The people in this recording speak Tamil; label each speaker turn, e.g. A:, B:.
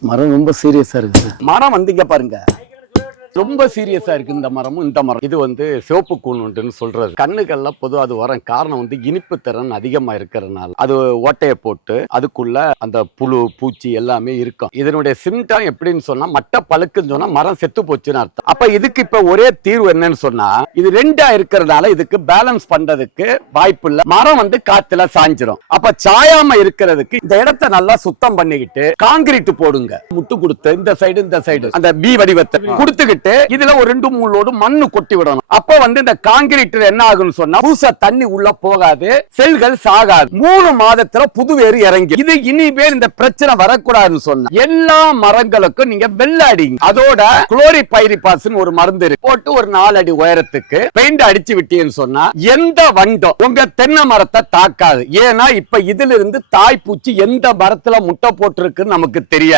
A: மரம் ரொம்ப சீரியஸாக இருக்குது. மரம் வந்தீங்க பாருங்கள் ரொம்ப சீரியஸா இருக்கு இந்த மரமும் இந்த மரம். இது வந்து சிவப்பு கூணுன்னு சொல்றது. கண்ணுகள்ல பொதுவா அது வர காரணம் வந்து இனிப்பு திறன் அதிகமா இருக்கிறதுனால. அது ஓட்டையை போட்டு அதுக்குள்ள அந்த புழு பூச்சி எல்லாமே இருக்கும். இதனுடைய சிம்டம் எப்படின்னு சொன்னா மட்ட பழுக்குன்னு சொன்னா மரம் செத்து போச்சுன்னு அர்த்தம். அப்ப இதுக்கு இப்ப ஒரே தீர்வு என்னன்னு சொன்னா இது ரெண்டா இருக்கிறதுனால இதுக்கு பேலன்ஸ் பண்றதுக்கு வாய்ப்பு இல்ல. மரம் வந்து காத்துல சாஞ்சிரும். அப்ப சாயாம இருக்கிறதுக்கு இந்த இடத்த நல்லா சுத்தம் பண்ணிக்கிட்டு காங்கிரீட் போடுங்க. முட்டு கொடுத்து இந்த சைடு இந்த சைடு அந்த பி வடிவத்தை கொடுத்துக்கிட்டு இதுல ஒரு ரெண்டு மூணு லோடு மண்ணு கொட்டி விடணும். அப்ப வந்து இந்த காங்கிரீட் என்ன ஆகும்னு சொன்னா புதுசா தண்ணி உள்ள போகாது செல்கள் சாகாது. மூணு மாதத்துல புது வேறு இறங்கி. இது இனிமேல் இந்த பிரச்சனை வரக்கூடாதுன்னு சொன்னா எல்லா மரங்களுக்கும் நீங்க வெள்ள அடிங்க அதோட குளோரி பைரிபாஸ் ஒரு மருந்து இருக்கு. போட்டு ஒரு நாலு அடி உயரத்துக்கு பெயிண்ட் அடிச்சு விட்டீங்கன்னு சொன்னா எந்த வண்டம் உங்க தென்னை மரத்தை தாக்காது. ஏன்னா இப்ப இதுல இருந்து தாய்ப்பூச்சி எந்த மரத்துல முட்டை போட்டிருக்கு நமக்கு தெரியாது.